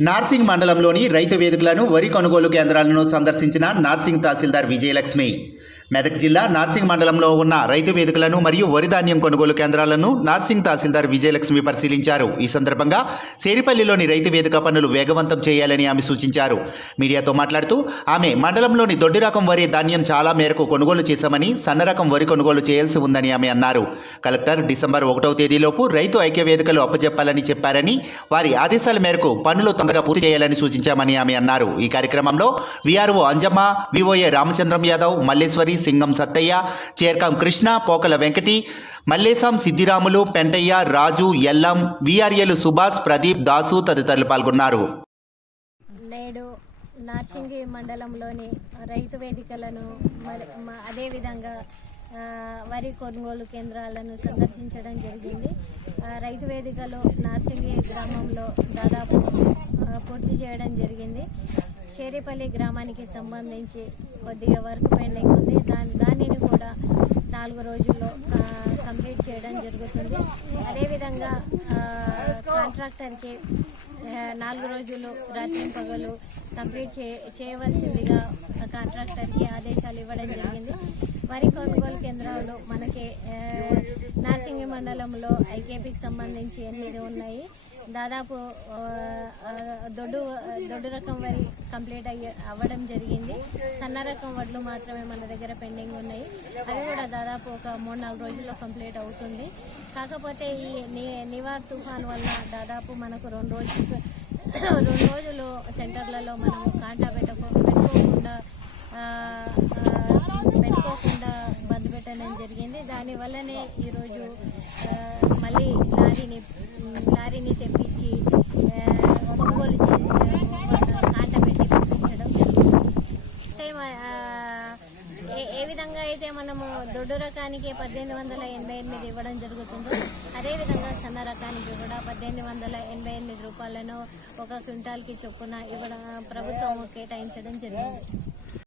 నార్సింగ్ మండలంలోని రైతు వేదికలను వరి కొనుగోలు కేంద్రాలను సందర్శించిన నార్సింగ్ తహసీల్దార్ విజయలక్ష్మి. మెదక్ జిల్లా నార్సింగ్ మండలంలో ఉన్న రైతు వేదికలను మరియు వరి ధాన్యం కొనుగోలు కేంద్రాలను నార్సింగ్ తహసీల్దార్ విజయలక్ష్మి పరిశీలించారు. ఈ సందర్భంగా సేరిపల్లిలోని రైతు వేదిక పనులు వేగవంతం చేయాలని ఆమె సూచించారు. మీడియాతో మాట్లాడుతూ ఆమె మండలంలోని దొడ్డి రకం వరి ధాన్యం చాలా మేరకు కొనుగోలు చేశామని సన్న రకం వరి కొనుగోలు చేయాల్సి ఉందని ఆమె అన్నారు. కలెక్టర్ డిసెంబర్ ఒకటవ తేదీలోపు రైతు ఐక్య వేదికలు అప్పచెప్పాలని చెప్పారని వారి ఆదేశాల మేరకు పనులు తొందరగా పూర్తి చేయాలని సూచించామని ఆమె అన్నారు. ఈ కార్యక్రమంలో విఆర్ఓ అంజమ్మ వివోఏ రామచంద్రం యాదవ్ మల్లేశ్వరి సింగం సత్తయ్య చేర్కం కృష్ణ పోకల వెంకటి మల్లేశం సిద్దిరాములు పెంటయ్య రాజు ఎల్లం విఆర్ఏలు సుభాష్ ప్రదీప్ దాసు తదితరులు పాల్గొన్నారు. నేడు నార్సింగి మండలంలోని రైతు వేదికలను అదేవిధంగా వరి కొనుగోలు కేంద్రాలను సందర్శించడం జరిగింది. రైతు వేదికలో నార్సింగి గ్రామంలో దాదాపు పూర్తి చేయడం జరిగింది. చేరేపల్లి గ్రామానికి సంబంధించి కొద్దిగా వర్క్ పెండింగ్ నాలుగు రోజుల్లో కంప్లీట్ చేయడం జరుగుతుంది. అదేవిధంగా ఆ, కాంట్రాక్టర్కి నాలుగు రోజులు రాత్రి పగలు కంప్లీట్ చే చేయవలసిందిగా కాంట్రాక్టర్కి ఆదేశాలు ఇవ్వడం జరిగింది. వరి కొనుగోలు కేంద్రాలు మండలంలో ఐకేపీకి సంబంధించి ఎనిమిది ఉన్నాయి. దాదాపు దొడ్డు దొడ్డు రకం వరి కంప్లీట్ అయ్యి అవ్వడం జరిగింది. సన్న రకం వడ్లు మాత్రమే మన దగ్గర పెండింగ్ ఉన్నాయి. అవి కూడా దాదాపు ఒక మూడు నాలుగు రోజుల్లో కంప్లీట్ అవుతుంది. కాకపోతే ఈ ని నివార్ తుఫాన్ వల్ల దాదాపు మనకు రెండు రోజులు రెండు రోజులు సెంటర్లలో మనం కాంటా దానివల్లనే ఈరోజు మళ్ళీ లారీని లారీని తెప్పించి కొనుగోలు చేసి కాంట పంపించడం జరుగుతుంది. సేమ్ ఏ ఏ విధంగా అయితే మనము దొడ్డు రకానికి పద్దెనిమిది వందల ఎనభై ఎనిమిది ఇవ్వడం జరుగుతుందో అదేవిధంగా సన్న రకానికి కూడా పద్దెనిమిది వందల ఎనభై ఎనిమిది రూపాయలను ఒక క్వింటాల్కి చొప్పున ఇవ్వడం ప్రభుత్వం కేటాయించడం జరిగింది.